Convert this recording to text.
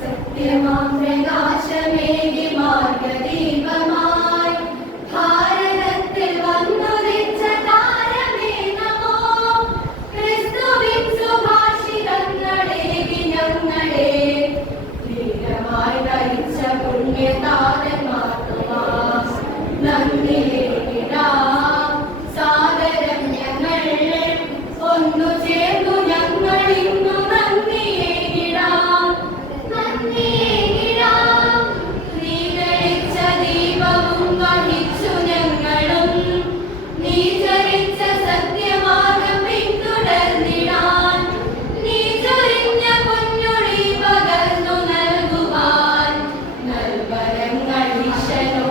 സത്യമാം പ്രകാശമേകി മാർഗദീപമായി. ഭാരതത്തിൽ വന്നുദിച്ച താരമേ നമോ. ക്രിസ്തുവിൻ സുഭാഷിതങ്ങളേകി ഞങ്ങളെ ധീരമായി നയിച്ച പുണ്യതാരമാത്മാ നന്ദിയെ enxerga